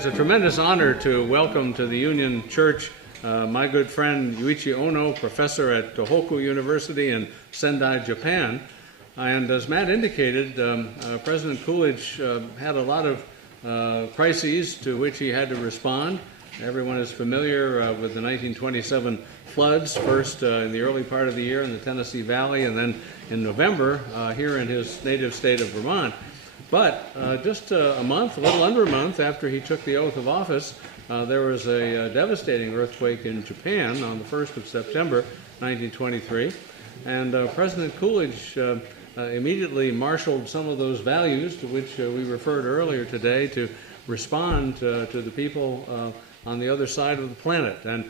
it's a tremendous honor to welcome to the Union Church my good friend Yuichi Ono, professor at Tohoku University in Sendai, Japan. And as Matt indicated, President Coolidge had a lot of crises to which he had to respond. Everyone is familiar with the 1927 floods, first in the early part of the year in the Tennessee Valley, and then in November here in his native state of Vermont. But just a little under a month after he took the oath of office, there was a devastating earthquake in Japan on the 1st of September, 1923. And President Coolidge immediately marshaled some of those values to which we referred earlier today to respond to the people on the other side of the planet. And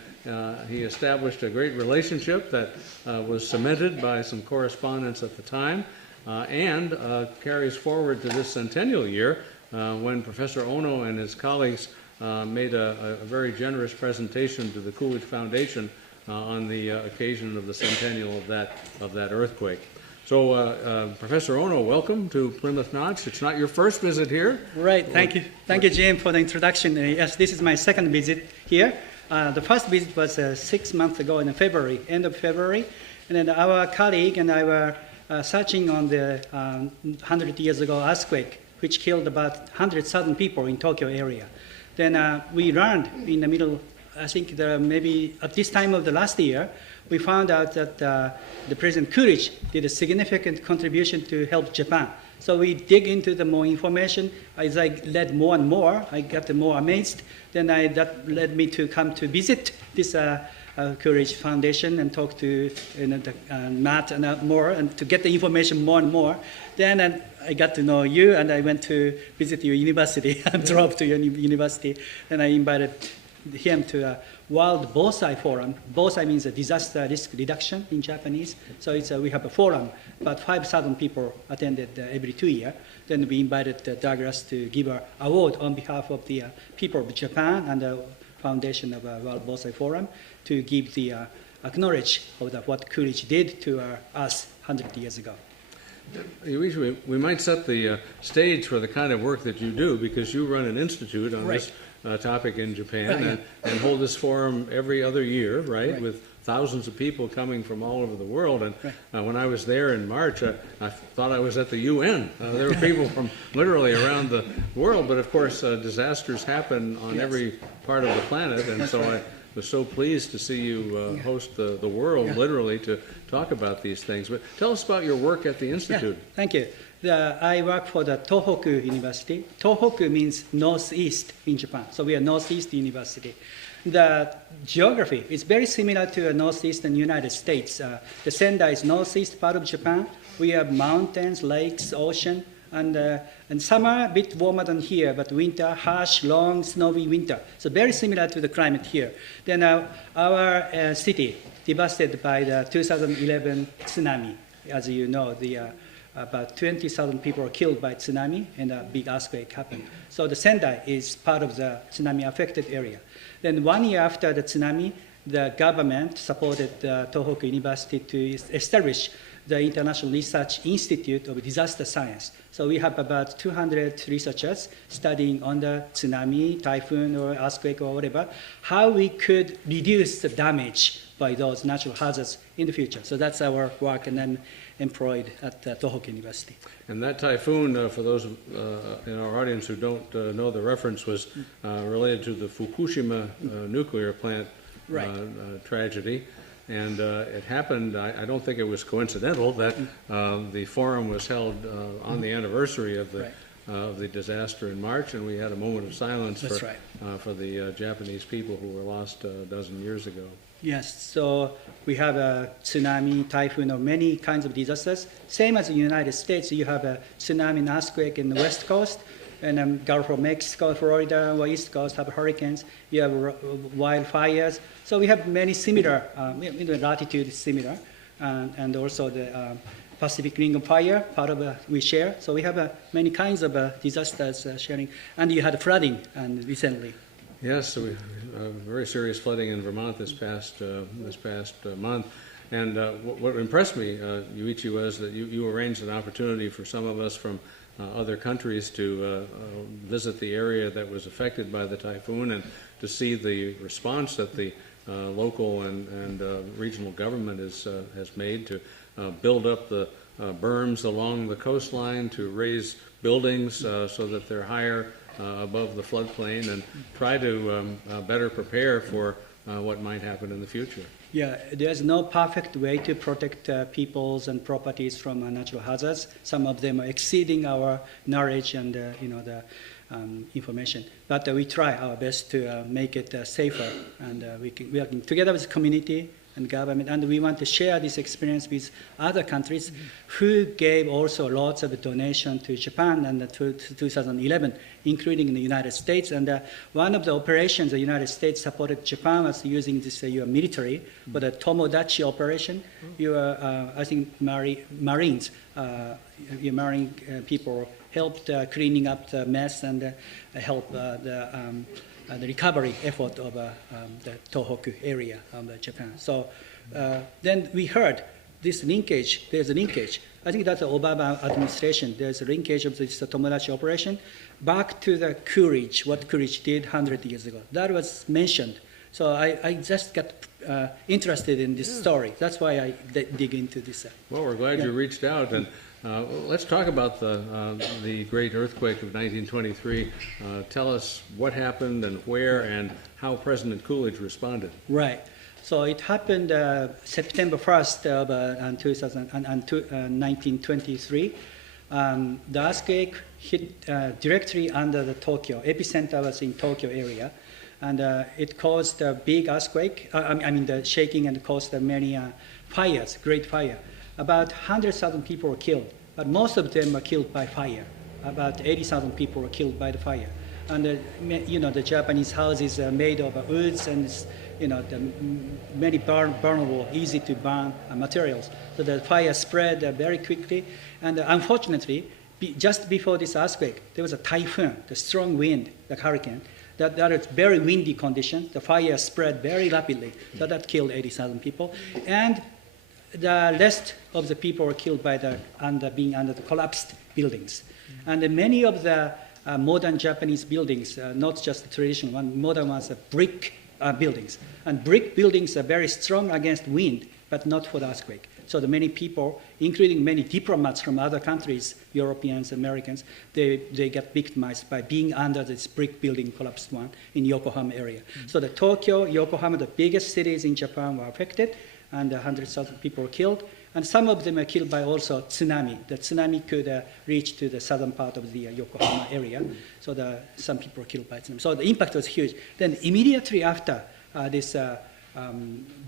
he established a great relationship that was cemented by some correspondence at the time. And carries forward to this centennial year when Professor Ono and his colleagues made a very generous presentation to the Coolidge Foundation on the occasion of the centennial of that earthquake. So, Professor Ono, welcome to Plymouth Notch. It's not your first visit here. Right. Thank you, Jim, for the introduction. Yes, this is my second visit here. The first visit was 6 months ago in February, end of February. And then our colleague and I were searching on the 100 years ago earthquake, which killed about 100,000 people in Tokyo area. Then we learned in the middle, I think maybe at this time of the last year, we found out that the President Coolidge did a significant contribution to help Japan. So we dig into the more information. As I read more and more, I got more amazed. Then that led me to come to visit this Coolidge Foundation and talk to Matt and more, and to get the information more and more. Then I got to know you, and I went to visit your university and drove to your university. Then I invited him to a World Bosai Forum. Bosai means a disaster risk reduction in Japanese. So we have a forum. About 5,000 people attended every 2 years. Then we invited Douglas to give an award on behalf of the people of Japan and the foundation of World Bosai Forum to give the acknowledge of what Coolidge did to us 100 years ago. Yuichi, we might set the stage for the kind of work that you do, because you run an institute on this topic in Japan, and hold this forum every other year, right? With thousands of people coming from all over the world. And when I was there in March, I thought I was at the UN. There were people from literally around the world, but of course disasters happen on every part of the planet, and so I was so pleased to see you host the world literally to talk about these things. But tell us about your work at the Institute. Yeah, thank you. I work for the Tohoku University. Tohoku means northeast in Japan, so we are northeast university. The geography is very similar to the northeastern United States. The Sendai is northeast part of Japan. We have mountains, lakes, ocean, and summer a bit warmer than here, but winter, harsh, long, snowy winter. So very similar to the climate here. Then our city devastated by the 2011 tsunami. As you know, about 20,000 people were killed by tsunami, and a big earthquake happened. So the Sendai is part of the tsunami-affected area. Then 1 year after the tsunami, the government supported Tohoku University to establish the International Research Institute of Disaster Science. So we have about 200 researchers studying on the tsunami, typhoon, or earthquake, or whatever, how we could reduce the damage by those natural hazards in the future. So that's our work, and I'm employed at Tohoku University. And that typhoon, for those in our audience who don't know the reference, was related to the Fukushima nuclear plant tragedy. And it happened, I don't think it was coincidental that the forum was held on the anniversary of the disaster in March, and we had a moment of silence for the Japanese people who were lost a dozen years ago. Yes, so we have a tsunami, typhoon, or many kinds of disasters. Same as in the United States, you have a tsunami and earthquake in the West Coast, and Gulf of Mexico, Florida, or East Coast have hurricanes. You have wildfires. So we have many similar, latitude is similar, and also the Pacific Ring of Fire, part of we share. So we have many kinds of disasters sharing. And you had flooding recently. Yes, so we very serious flooding in Vermont this past month. And what impressed me, Yuichi, was that you arranged an opportunity for some of us from other countries to visit the area that was affected by the typhoon and to see the response that the local and regional government has made to build up the berms along the coastline, to raise buildings so that they're higher above the floodplain, and try to better prepare for what might happen in the future. Yeah, there's no perfect way to protect peoples and properties from natural hazards. Some of them are exceeding our knowledge and the information. But we try our best to make it safer, and we are working together with the community and government, and we want to share this experience with other countries who gave also lots of donation to Japan and to 2011, including the United States. And one of the operations the United States supported Japan was using this your military for the Tomodachi operation. I think Marines, your Marine people helped cleaning up the mess and help the recovery effort of the Tohoku area of Japan. So then we heard this linkage, there's a linkage. I think that's the Obama administration. There's a linkage of this Tomodachi operation back to the Coolidge, what Coolidge did 100 years ago. That was mentioned. So I just got interested in this story. That's why I dig into this. Well, we're glad you reached out. And let's talk about the great earthquake of 1923. Tell us what happened and where and how President Coolidge responded. Right. So it happened September 1st of 1923. The earthquake hit directly under the Tokyo. Epicenter was in Tokyo area. And it caused a big earthquake. The shaking, and caused many fires, great fire. About 100,000 people were killed, but most of them were killed by fire. About 80,000 people were killed by the fire. And the Japanese houses are made of woods and many burnable, easy to burn materials. So the fire spread very quickly. And unfortunately, just before this earthquake, there was a typhoon, the strong wind, the hurricane. That is very windy condition. The fire spread very rapidly. So that killed 80,000 people. And the rest of the people were killed by being under the collapsed buildings. And many of the modern Japanese buildings, not just the traditional one, modern ones are brick buildings. And brick buildings are very strong against wind, but not for the earthquake. So the many people, including many diplomats from other countries, Europeans, Americans, they get victimized by being under this brick building collapsed one in Yokohama area. So the Tokyo, Yokohama, the biggest cities in Japan were affected, and 100,000 people were killed. And some of them were killed by also tsunami. The tsunami could reach to the southern part of the Yokohama area. So some people were killed by tsunami. So the impact was huge. Then immediately after this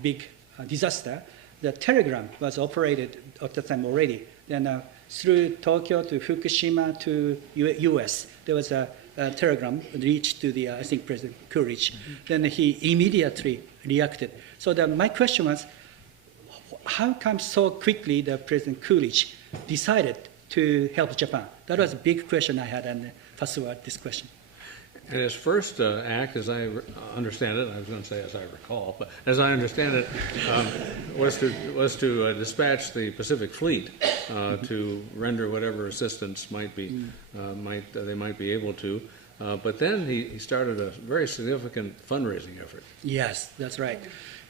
big disaster, the telegram was operated at the time already. Then through Tokyo to Fukushima to U.S., there was a telegram reached to the, I think, President Coolidge. Then he immediately reacted. So my question was, how come so quickly that President Coolidge decided to help Japan? That was a big question I had, and pursued this question. And his first act, as I understand it, I was going to say as I recall, but as I understand it, was to dispatch the Pacific Fleet to render whatever assistance they might be able to. But then he started a very significant fundraising effort. Yes, that's right.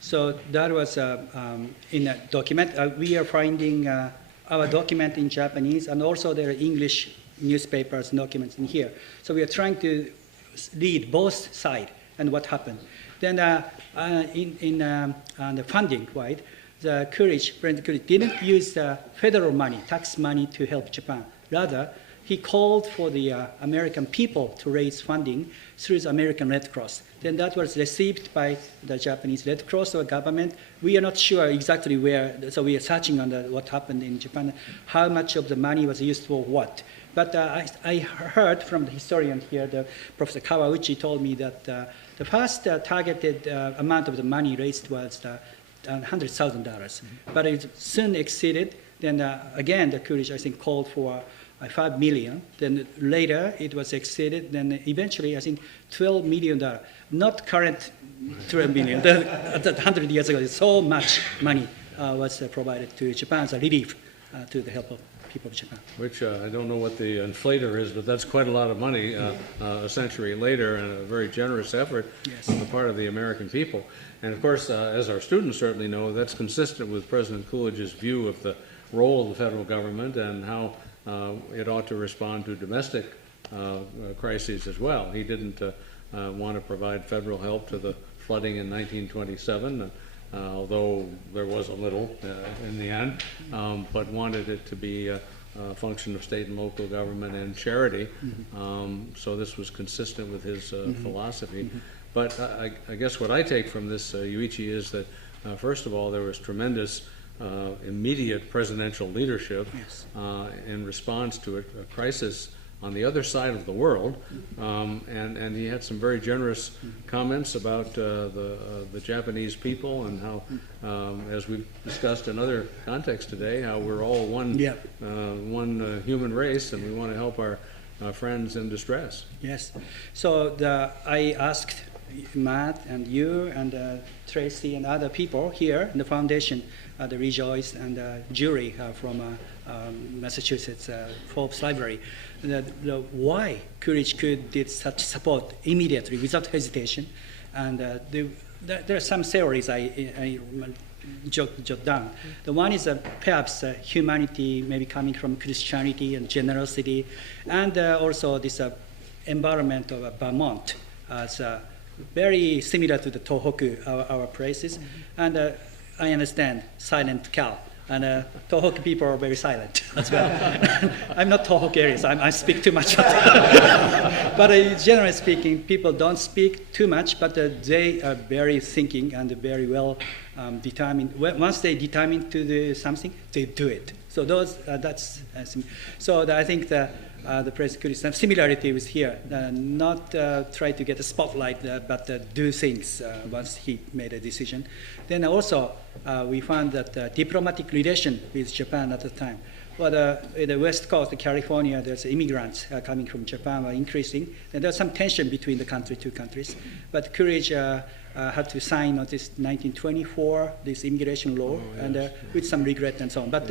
So that was in a document. We are finding our document in Japanese, and also there are English newspapers and documents in here. So we are trying to read both sides and what happened. Then in the funding, right, President Coolidge didn't use the federal money, tax money, to help Japan. Rather, he called for the American people to raise funding through the American Red Cross. Then that was received by the Japanese Red Cross or government. We are not sure exactly where, so we are searching on what happened in Japan, how much of the money was used for what. But I heard from the historian here, Professor Kawauchi told me that the first targeted amount of the money raised was $100,000. But it soon exceeded. Then again, the Coolidge, I think, called for $5 million. Then later, it was exceeded. Then eventually, I think, $12 million. Not current $12 million. 100 years ago, so much money was provided to Japan as a relief to the help of people of Japan. Which I don't know what the inflator is, but that's quite a lot of money a century later, and a very generous effort on the part of the American people. And of course, as our students certainly know, that's consistent with President Coolidge's view of the role of the federal government and how it ought to respond to domestic crises as well. He didn't want to provide federal help to the flooding in 1927, although there was a little in the end, but wanted it to be a function of state and local government and charity. So this was consistent with his philosophy. But I guess what I take from this, Yuichi, is that first of all, there was tremendous immediate presidential leadership in response to a crisis on the other side of the world, and he had some very generous comments about the Japanese people and how, as we've discussed in other contexts today, how we're all one human race, and we want to help our friends in distress. Yes. So I asked Matt and you and Tracy and other people here in the foundation, the Rejoice and jury from Massachusetts Forbes Library, why Coolidge did such support immediately without hesitation. And there are some theories I jot down. The one is perhaps humanity maybe coming from Christianity and generosity, and also this environment of Vermont as very similar to the Tohoku, our places. And I understand Silent Cal. And Tohoku people are very silent as well. I'm not Tohoku area, so I speak too much. But generally speaking, people don't speak too much, but they are very thinking and very well determined. Once they determine to do something, they do it. So that's so I think the President Coolidge, some similarity was here. Not try to get a spotlight, but do things once he made a decision. Then also, we found that diplomatic relation with Japan at the time. Well, in the West Coast, California, there's immigrants coming from Japan are increasing, and there's some tension between the two countries. But Coolidge had to sign on this 1924, this immigration law, and with some regret and so on. But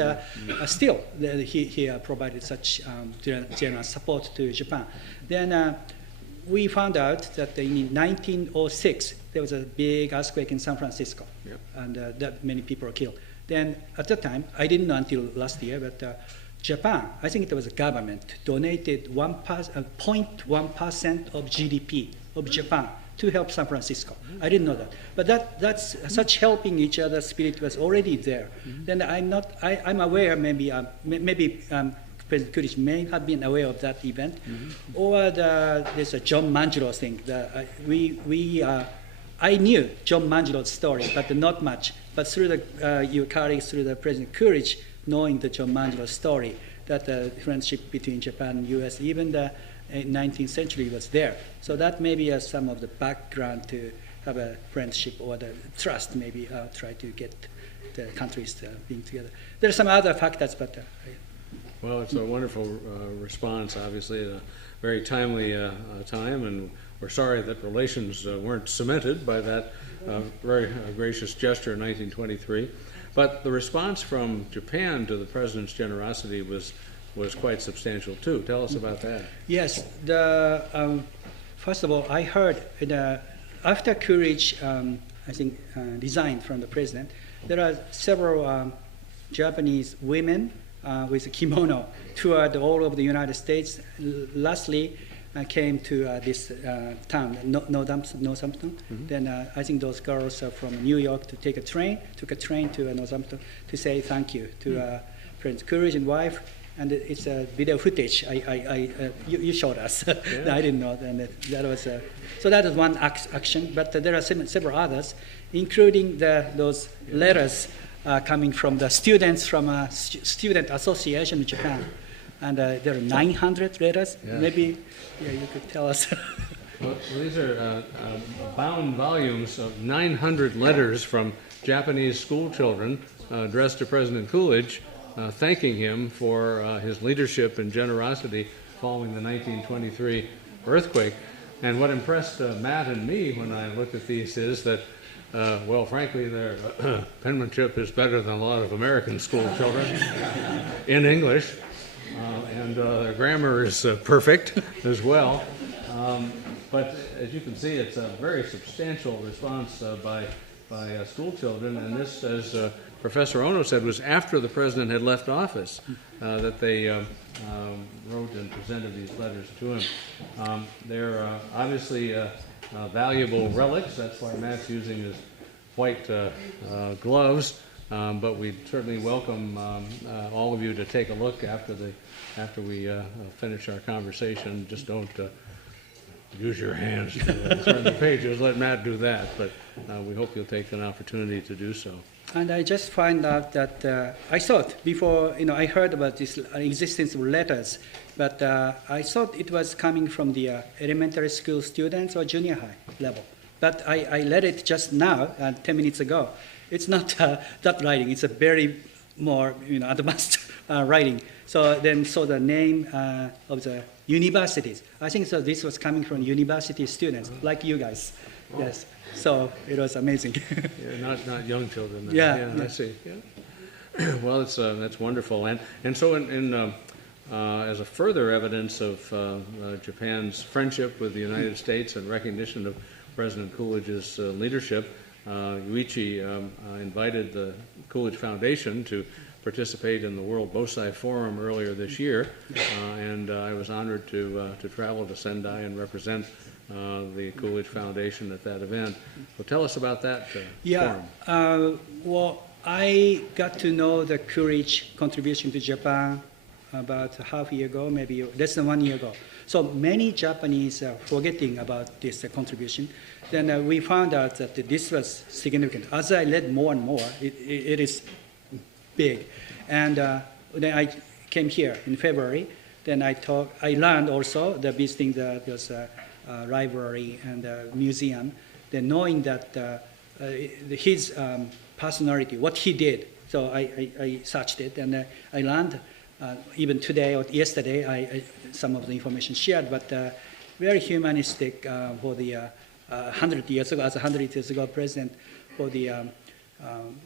still, he provided such generous support to Japan. Then we found out that in 1906, there was a big earthquake in San Francisco, and that many people were killed. Then at that time, I didn't know until last year, but Japan, I think it was the government, donated 0.1% of GDP of Japan to help San Francisco. I didn't know that. But that's such helping each other spirit was already there. Then I'm aware maybe President Coolidge may have been aware of that event, or there's a John Manjiro thing. I knew John Manjiro's story, but not much. But through your colleagues, through the President Coolidge, knowing the John Manjiro story, that the friendship between Japan and U.S., even the 19th century was there. So that may be some of the background to have a friendship or the trust, maybe try to get the countries being together. There are some other factors, but... Well, it's a wonderful response, obviously, at a very timely time, and we're sorry that relations weren't cemented by that very gracious gesture in 1923. But the response from Japan to the President's generosity was quite substantial, too. Tell us about that. Yes. First of all, I heard after Coolidge, I think, resigned from the President, there are several Japanese women with a kimono toured all over the United States. Lastly, I came to this town, Northampton. Then I think those girls are from New York took a train to Northampton to say thank you to President Coolidge and wife. And it's a video footage you showed us. I didn't know. And that was so that is one action. But there are several others, including those letters coming from the students from a student association in Japan. And there are 900 letters. Yeah. Maybe you could tell us. Well, these are bound volumes of 900 letters from Japanese school children addressed to President Coolidge, thanking him for his leadership and generosity following the 1923 earthquake. And what impressed Matt and me when I looked at these is that, well, frankly, their penmanship is better than a lot of American school children in English. and their grammar is perfect as well. But as you can see, it's a very substantial response by school children, and this, as Professor Ono said, was after the president had left office that they wrote and presented these letters to him. They're obviously valuable relics. That's why Matt's using his white gloves. But we'd certainly welcome all of you to take a look after we finish our conversation. Just don't use your hands to turn the pages. Let Matt do that. But we hope you'll take an opportunity to do so. And I just find out that I thought before, I heard about this existence of letters, but I thought it was coming from the elementary school students or junior high level. But I read it just now, 10 minutes ago. It's not that writing. It's a very more advanced writing. So the name of the universities. I think so. This was coming from university students like you guys. Oh. Yes. So it was amazing. Yeah, not young children. Yeah, I see. Yeah. Well, that's wonderful. And so as a further evidence of Japan's friendship with the United States and recognition of President Coolidge's leadership, Yuichi invited the Coolidge Foundation to participate in the World Bosai Forum earlier this year, and I was honored to travel to Sendai and represent the Coolidge Foundation at that event. So tell us about that forum. Well, I got to know the Coolidge contribution to Japan about half a year ago, maybe less than 1 year ago. So many Japanese are forgetting about this contribution. Then we found out that this was significant. As I read more and more, it is big. And then I came here in February. Then I learned also the visiting this library and museum. Then knowing that his personality, what he did. So I searched it and I learned even today or yesterday some of the information shared, but very humanistic for the 100 years ago, as a 100 years ago president, for the,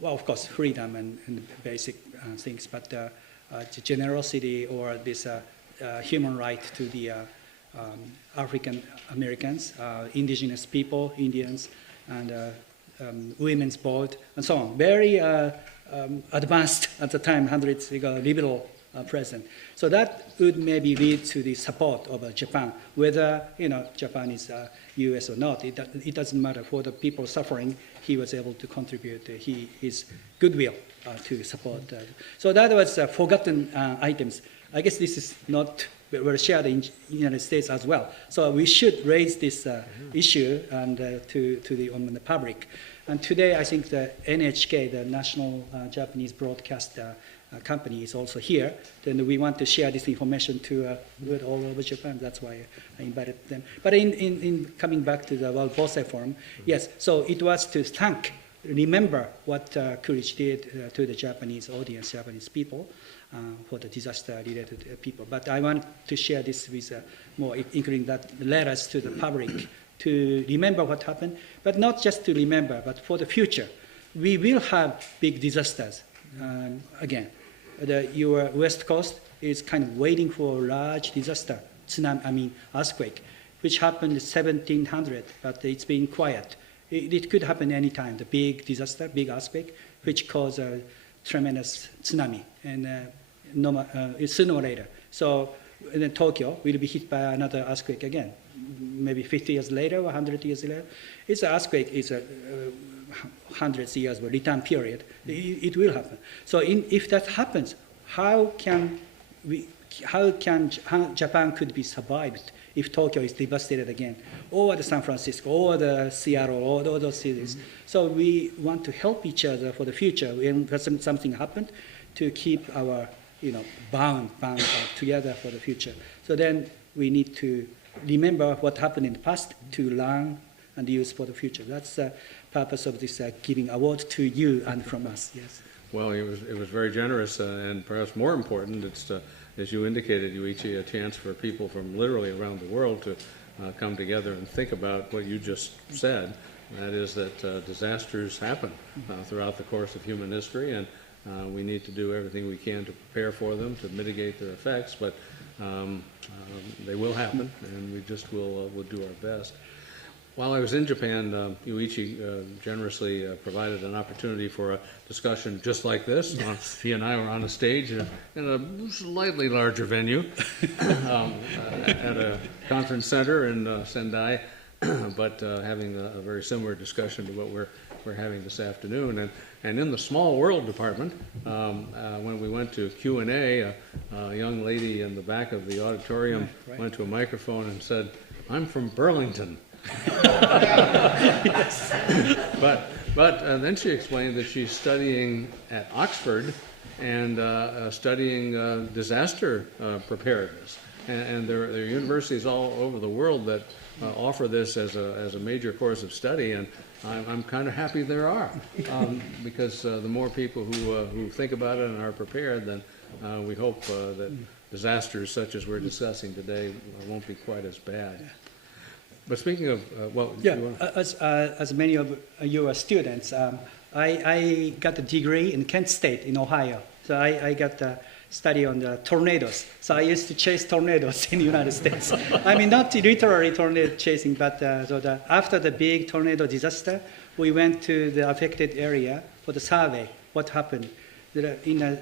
well, of course, freedom and basic things, but the generosity or this human right to the African Americans, indigenous people, Indians, and women's board, and so on. Very advanced at the time, 100 years ago, liberal president. So that would maybe lead to the support of Japan, whether Japan is U.S. or not. It doesn't matter. For the people suffering, he was able to contribute his goodwill to support. So that was forgotten items. I guess this is not were shared in the United States as well. So we should raise this issue and to the public. And today, I think the NHK, the National Japanese Broadcast Company, is also here. Then we want to share this information to all over Japan. That's why I invited them. But in coming back to the World Bosai Forum, yes. So it was to remember what Coolidge did to the Japanese audience, Japanese people, for the disaster-related people. But I want to share this with more, including that letters to the public, to remember what happened, but not just to remember, but for the future. We will have big disasters again. Your West Coast is kind of waiting for a large disaster, earthquake, which happened in 1700, but it's been quiet. It could happen anytime, the big disaster, big earthquake, which caused a tremendous tsunami, and sooner or later. So then Tokyo will be hit by another earthquake again, maybe 50 years later or 100 years later. It's an earthquake, it's a hundreds of years return period. It will happen. So if that happens, how can Japan could be survived if Tokyo is devastated again, or the San Francisco, or the Seattle, or all those cities? So we want to help each other for the future when something happened, to keep our bound together for the future. So then we need to remember what happened in the past to learn and use for the future. That's the purpose of this giving award to you and from us. Yes. Well, it was very generous, and perhaps more important, it's as you indicated, Yuichi, a chance for people from literally around the world to come together and think about what you just said. That is that disasters happen throughout the course of human history, and We need to do everything we can to prepare for them, to mitigate their effects, but they will happen, and we just will do our best. While I was in Japan, Yuichi generously provided an opportunity for a discussion just like this. Yes. He and I were on a stage in a slightly larger venue at a conference center in Sendai, but having a very similar discussion to what we're having this afternoon. And in the small world department, when we went to Q&A, a young lady in the back of the auditorium went to a microphone and said, "I'm from Burlington." Yes. But then she explained that she's studying at Oxford and studying disaster preparedness. And there are universities all over the world that offer this as a major course of study, and I'm kind of happy there are, because the more people who think about it and are prepared, then we hope that disasters such as we're discussing today won't be quite as bad. But speaking of, as many of you are students, I got a degree in Kent State in Ohio. So I got a study on the tornadoes. So I used to chase tornadoes in the United States. I mean, not literally tornado chasing, but after the big tornado disaster, we went to the affected area for the survey, what happened. In a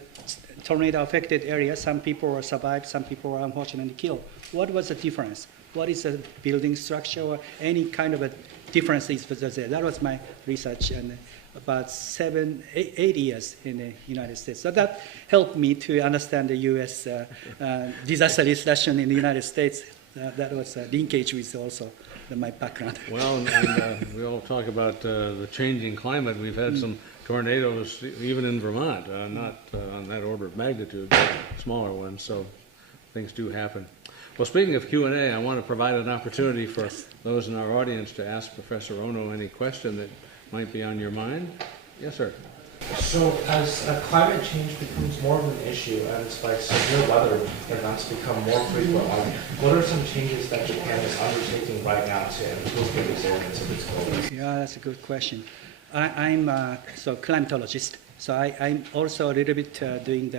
tornado-affected area, some people survived, some people were unfortunately killed. What was the difference? What is the building structure or any kind of a difference? That was my research, and about 8 years in the United States. So that helped me to understand the U.S. Disaster legislation in the United States. That was linkage with also my background. Well, and we all talk about the changing climate. We've had some tornadoes even in Vermont, not on that order of magnitude, but smaller ones, so things do happen. Well, speaking of Q&A, I want to provide an opportunity for those in our audience to ask Professor Ono any question that might be on your mind. Yes, sir. So as climate change becomes more of an issue and it's like severe weather events become more frequent, what are some changes that Japan is undertaking right now to improve the resilience of its buildings? Yeah, that's a good question. I'm a climatologist, so I'm also a little bit doing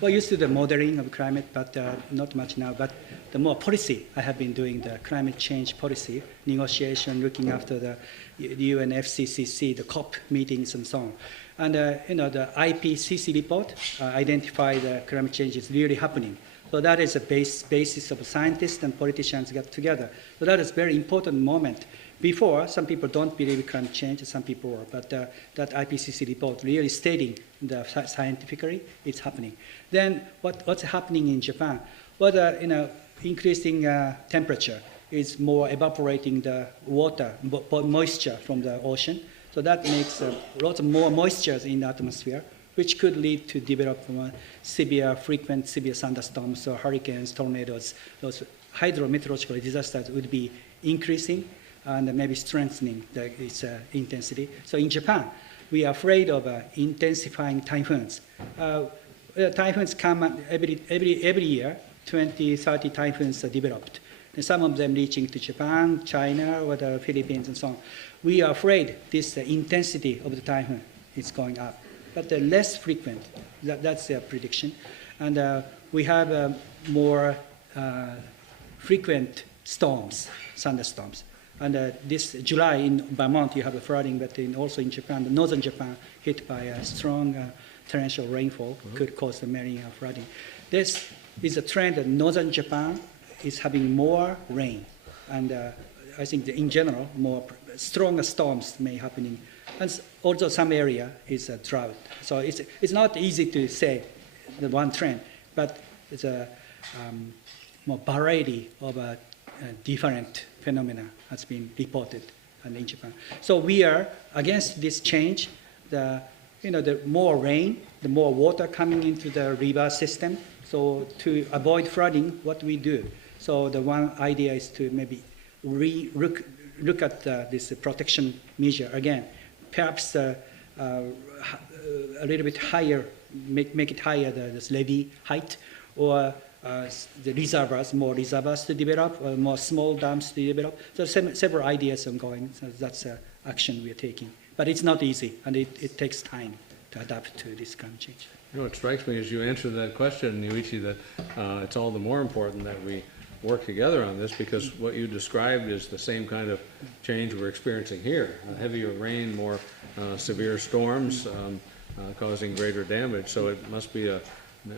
used to the modeling of climate, but not much now. But the more policy, I have been doing the climate change policy, negotiation, looking after the UNFCCC, the COP meetings and so on. And the IPCC report identify the climate change is really happening. So that is a basis of scientists and politicians get together. So that is a very important moment. Before, some people don't believe in climate change, some people are, but that IPCC report really stating scientifically it's happening. Then what's happening in Japan? Well, increasing temperature is more evaporating the water, moisture from the ocean. So that makes lots of more moisture in the atmosphere, which could lead to development frequent severe thunderstorms, or hurricanes, tornadoes. Those hydrometeorological disasters would be increasing and maybe strengthening its intensity. So in Japan, we are afraid of intensifying typhoons. Typhoons come every year. 20, 30 typhoons are developed. And some of them reaching to Japan, China, or the Philippines, and so on. We are afraid this intensity of the typhoon is going up. But they're less frequent. That's their prediction. And we have more frequent storms, thunderstorms. And this July in Vermont, you have a flooding, but also in Japan, the northern Japan, hit by a strong torrential rainfall, could cause the many flooding. This is a trend that northern Japan is having more rain. And I think that in general, more stronger storms may happening. And also some area is a drought. So it's not easy to say the one trend, but it's a more variety of different phenomena has been reported in Japan. So we are against this change. The more rain, the more water coming into the river system. So to avoid flooding, what we do? So the one idea is to maybe look at this protection measure again. Perhaps a little bit higher, make it higher, this levee height, or the reservoirs, more reservoirs to develop, or more small dams to develop. So several ideas ongoing. So that's action we are taking. But it's not easy, and it takes time. to adapt to this climate change. You know, it strikes me as you answer that question, Yuichi, that it's all the more important that we work together on this, because what you described is the same kind of change we're experiencing here. Heavier rain, more severe storms causing greater damage. So it must be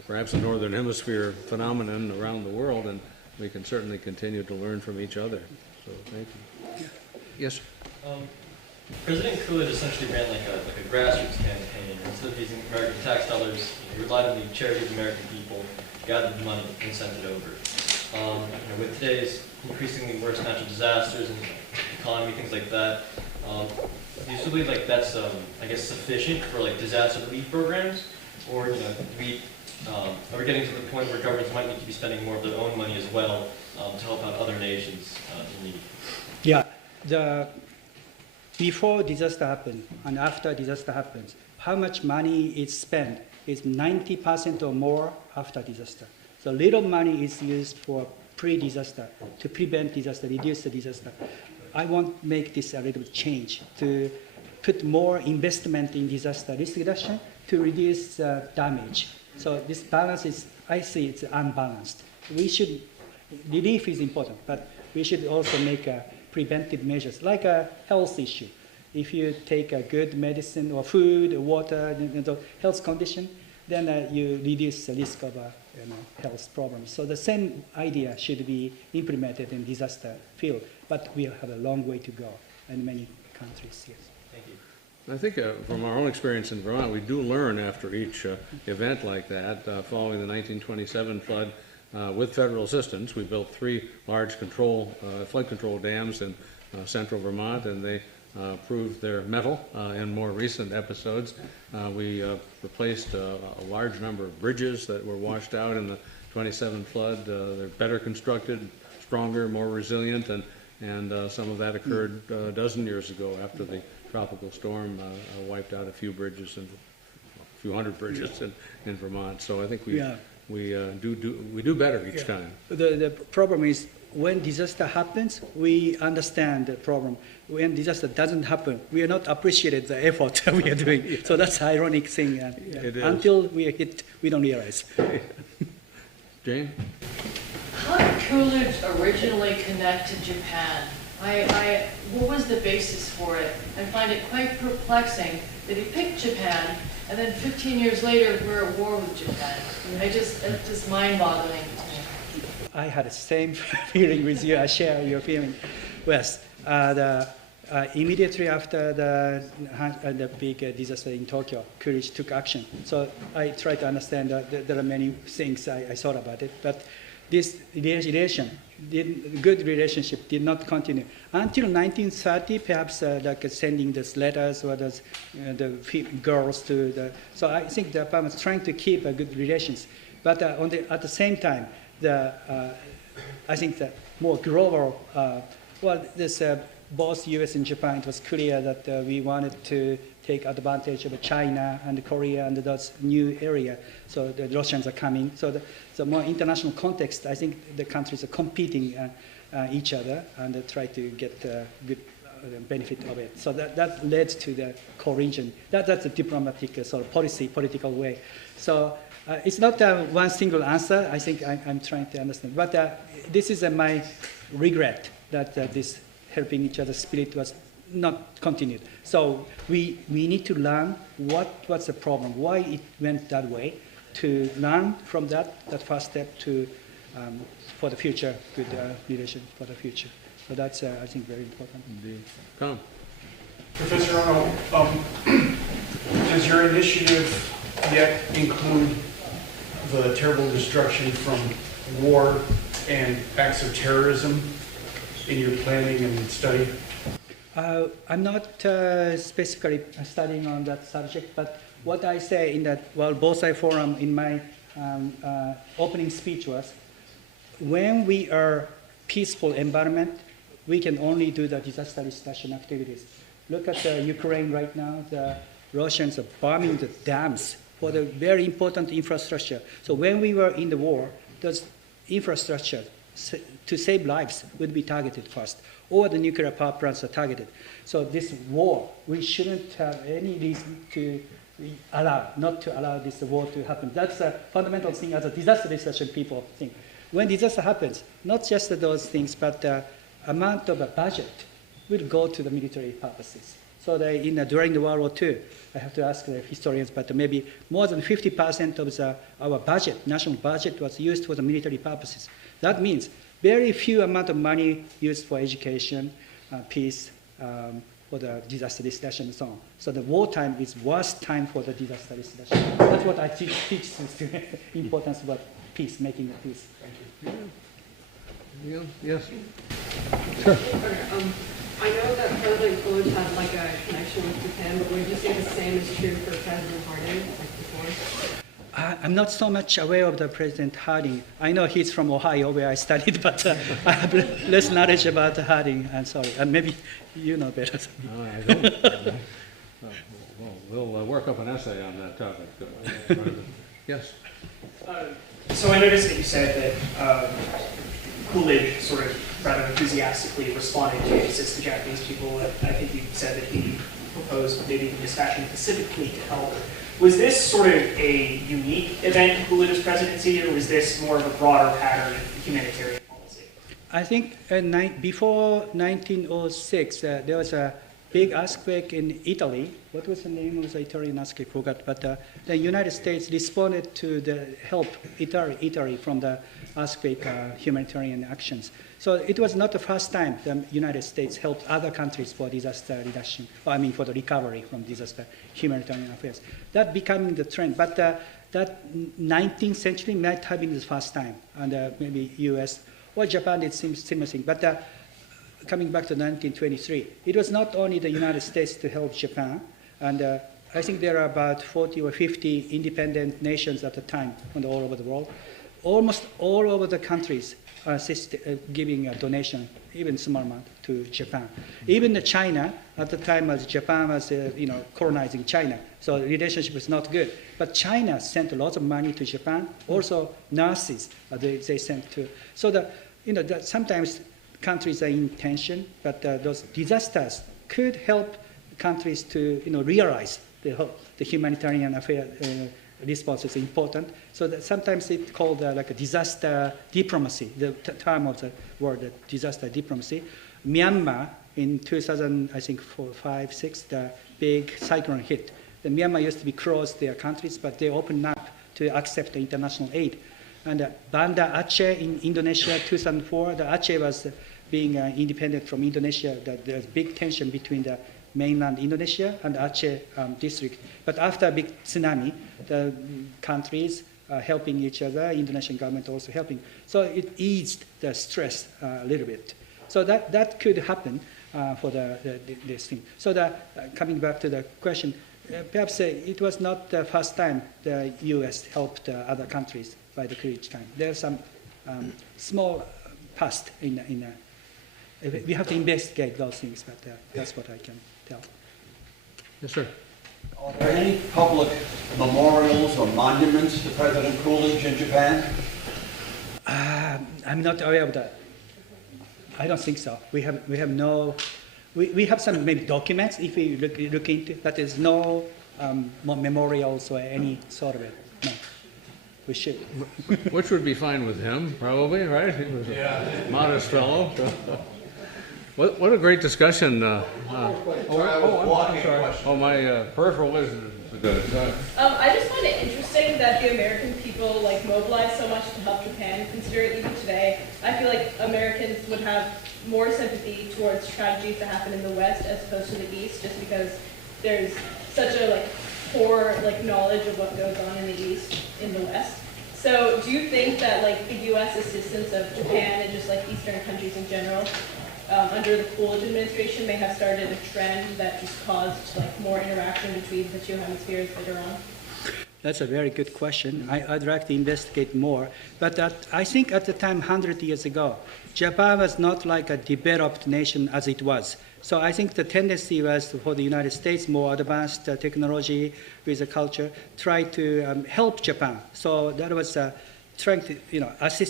perhaps a Northern Hemisphere phenomenon around the world, and we can certainly continue to learn from each other. So thank you. Yes? President Coolidge essentially ran like a grassroots campaign. Instead of using American tax dollars, he relied on the charity of the American people, gathered the money, and sent it over. With today's increasingly worse natural disasters and economy, things like that, do you still believe like that's, I guess, sufficient for like disaster relief programs, or are we getting to the point where governments might need to be spending more of their own money as well to help out other nations in need? Yeah, before disaster happens and after disaster happens, how much money is spent is 90% or more after disaster. So little money is used for pre-disaster, to prevent disaster, reduce the disaster. I want to make this a little change, to put more investment in disaster risk reduction to reduce damage. So this balance is, I see it's unbalanced. Relief is important, but we should also make preventive measures, like a health issue. If you take a good medicine or food, or water, health condition, then you reduce the risk of health problems. So the same idea should be implemented in disaster field, but we have a long way to go in many countries. Yes. Thank you. I think from our own experience in Vermont, we do learn after each event like that. Following the 1927 flood, with federal assistance, we built 3 large flood control dams in central Vermont, and they proved their mettle in more recent episodes. We replaced a large number of bridges that were washed out in the 27 flood. They're better constructed, stronger, more resilient, and some of that occurred a dozen years ago after the tropical storm wiped out a few bridges and a few hundred bridges in Vermont. So I think we do better each time. The problem is, when disaster happens, we understand the problem. When disaster doesn't happen, we are not appreciated the effort we are doing. So that's the ironic thing. It is. Until we are hit, we don't realize. Jane? How did Coolidge originally connect to Japan? What was the basis for it? I find it quite perplexing that he picked Japan, and then 15 years later, we're at war with Japan. It's just mind-boggling to me. I had the same feeling with you. I share your feeling. Yes, immediately after the big disaster in Tokyo, Coolidge took action. So I try to understand that there are many things I thought about it, but this good relationship did not continue until 1930. Perhaps like sending these letters or the girls to the. So I think the Japan was trying to keep good relations, but at the same time, I think the more global. Both U.S. and Japan, it was clear that we wanted to take advantage of China and Korea and those new area. So the Russians are coming. So the more international context, I think the countries are competing each other and try to get good benefit of it. So that led to the co-region. That's a diplomatic sort of political way. So it's not one single answer. I think I'm trying to understand. But this is my regret that this helping each other spirit was not continued. So we need to learn what was the problem, why it went that way, to learn from that first step to for the future, good relation for the future. So that's I think very important. Indeed. Tom. Professor Ono, does your initiative yet include the terrible destruction from war and acts of terrorism in your planning and study? I'm not specifically studying on that subject, but what I say in that Bosai Forum in my opening speech was, when we are peaceful environment, we can only do the disaster restoration activities. Look at Ukraine right now. The Russians are bombing the dams for the very important infrastructure. So when we were in the war, those infrastructure to save lives would be targeted first, or the nuclear power plants are targeted. So this war, we shouldn't have any reason to not to allow this war to happen. That's a fundamental thing as a disaster discussion people think. When disaster happens, not just those things, but the amount of a budget will go to the military purposes. So during the World War II, I have to ask the historians, but maybe more than 50% of our budget, national budget, was used for the military purposes. That means very few amount of money used for education, peace, for the disaster discussion and so on. So the wartime is worst time for the disaster discussion. That's what I teach students, importance about peace, making a peace. Yes. I know that President Coolidge had like a connection with Japan, but would you say the same is true for President Harding, like before? I'm not so much aware of the President Harding. I know he's from Ohio, where I studied, but I have less knowledge about Harding. I'm sorry. Maybe you know better. I don't. We'll work up an essay on that topic. Yes. So I noticed that you said that Coolidge sort of rather enthusiastically responded to assist the Japanese people. I think you said that he proposed maybe dispatching the Pacific Fleet to help. Was this sort of a unique event in Coolidge's presidency, or was this more of a broader pattern of humanitarian policy? I think before 1906, there was a big earthquake in Italy. What was the name of the Italian earthquake? I forgot. But the United States responded to the help Italy from the earthquake humanitarian actions. So it was not the first time the United States helped other countries for disaster reduction, for the recovery from disaster humanitarian affairs. That becoming the trend. But that 19th century might have been the first time, and maybe U.S. or Japan did similar thing. But coming back to 1923, it was not only the United States to help Japan, and I think there are about 40 or 50 independent nations at the time all over the world. Almost all over the countries are giving a donation, even small amount, to Japan. Even China, at the time as Japan was colonizing China, so the relationship was not good. But China sent a lot of money to Japan, also nurses they sent to. So sometimes countries are in tension, but those disasters could help countries to realize the humanitarian affair response is important. So that sometimes it's called like a disaster diplomacy, the term of the word, disaster diplomacy. Myanmar in 2000, I think 4, 5, 6, the big cyclone hit. The Myanmar used to be closed their countries, but they opened up to accept the international aid. And Banda Aceh in Indonesia, 2004, the Aceh was being independent from Indonesia. There's big tension between the mainland Indonesia and Aceh district. But after a big tsunami, the countries are helping each other, Indonesian government also helping. So it eased the stress a little bit. So that could happen for this thing. So coming back to the question, perhaps it was not the first time the U.S. helped other countries by the Coolidge time. There's some small past we have to investigate those things, but that's what I can tell. Yes, sir. Are there any public memorials or monuments to President Coolidge in Japan? I'm not aware of that. I don't think so. We have no. We have some maybe documents if we look into, but there's no memorials or any sort of it. No. We should. Which would be fine with him, probably, right? He was a modest fellow. What a great discussion. I'm sorry. Oh, my peripheral vision is good. I just find it interesting that the American people mobilized so much to help Japan, considering even today, I feel like Americans would have more sympathy towards tragedies that happen in the West as opposed to the East, just because there's such a poor knowledge of what goes on in the East in the West. So do you think that the U.S. assistance of Japan and just Eastern countries in general under the Coolidge administration may have started a trend that just caused more interaction between the two hemispheres later on? That's a very good question. I'd like to investigate more. But I think at the time, 100 years ago, Japan was not like a developed nation as it was. So I think the tendency was for the United States, more advanced technology with the culture, try to help Japan. So that was trying to,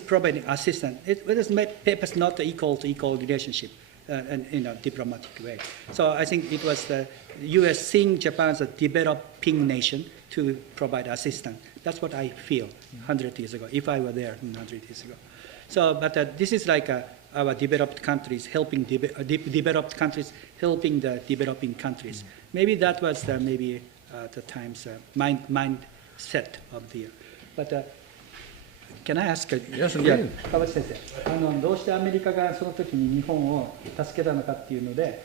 providing assistance. It was perhaps not equal to equal relationship. and in a diplomatic way. So I think it was the U.S. seeing Japan as a developing nation to provide assistance. That's what I feel 100 years ago, if I were there 100 years ago. So, but this is like our developed countries helping developed countries helping the developing countries. Maybe that was the times mindset of the. But can I ask? Yes, yeah, indeed. 川内先生、どうしてアメリカがその時に日本を助けたのかっていうので、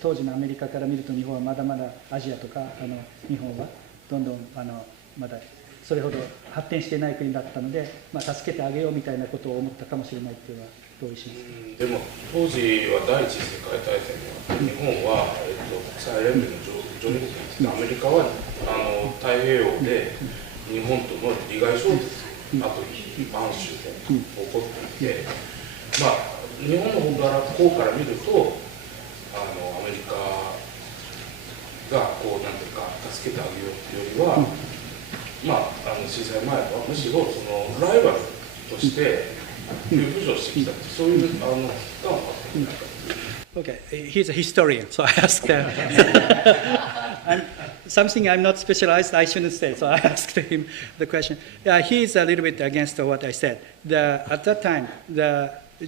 当時のアメリカから見ると日本はまだまだアジアとか日本はどんどんまだそれほど発展していない国だったので、助けてあげようみたいなことを思ったかもしれないっていうのはどういう意思ですか？でも当時は第一次世界大戦では日本は国際連盟の常任国ですけど、アメリカは太平洋で日本との利害衝突、あと満州で起こっていて、日本の方から見るとアメリカがこうなんていうか助けてあげようというよりは、震災前はむしろそのライバルとして浮上してきたそういう期間はあっていないか。Okay, he's a historian, so I asked something I'm not specialized, I shouldn't say, so I asked him the question. Yeah, he's a little bit against what I said. At that time,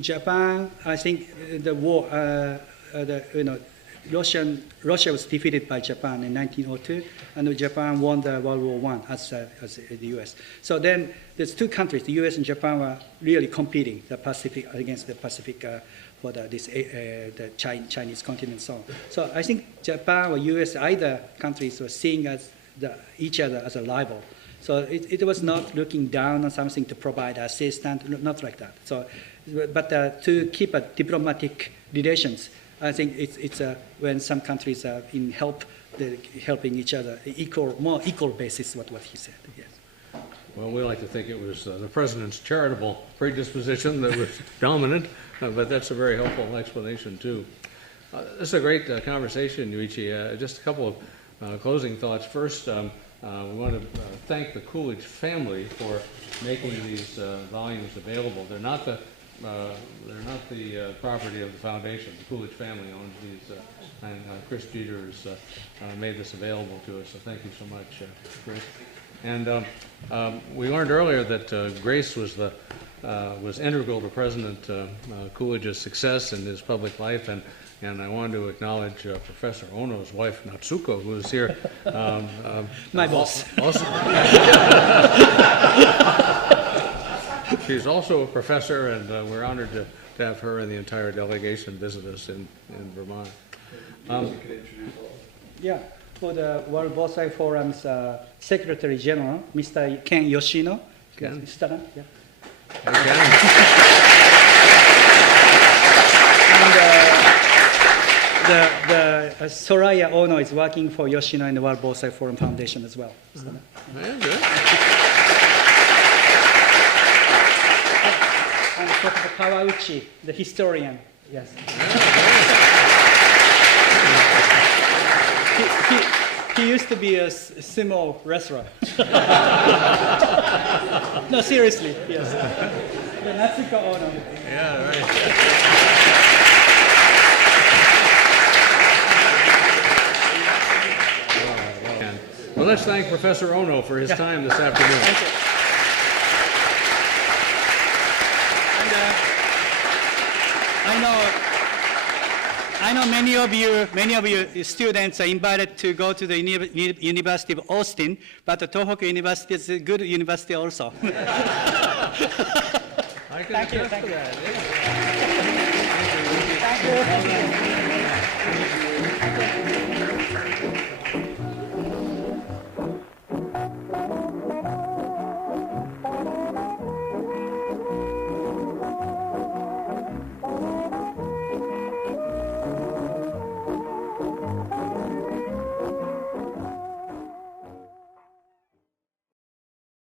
Japan, I think the war, Russia was defeated by Japan in 1902, and Japan won the World War I as the U.S. So then there's two countries, the U.S. and Japan, were really competing against the Pacific for the Chinese continent and so on. So I think Japan or U.S., either countries were seeing each other as a rival. So it was not looking down on something to provide assistance, not like that. So, but to keep a diplomatic relations, I think it's when some countries are in helping each other, more equal basis, what he said. Yes. Well, we like to think it was the president's charitable predisposition that was dominant, but that's a very helpful explanation too. This is a great conversation, Yuichi. Just a couple of closing thoughts. First, we want to thank the Coolidge family for making these volumes available. They're not the property of the foundation. The Coolidge family owns these, and Chris Peters made this available to us. So thank you so much, Chris. And we learned earlier that Grace was integral to President Coolidge's success in his public life, and I wanted to acknowledge Professor Ono's wife, Natsuko, who is here. My boss. Also, she's also a professor, and we're honored to have her and the entire delegation visit us in Vermont. Yeah. For the World Bonsai Forum's Secretary General, Mr. Ken Yoshino. Ken? Mr. Yeah. And the Soraya Ono is working for Yoshino and the World Bonsai Forum Foundation as well. Yeah, good. And Professor Kawauchi, the historian. Yes. He used to be a sumo wrestler. No, seriously, yes. The Natsuko Ono. Yeah, right. Well, let's thank Professor Ono for his time this afternoon. Thank you. And, I know many of you students are invited to go to the University of Austin, but the Tohoku University is a good university also. I can attest to that. Thank you.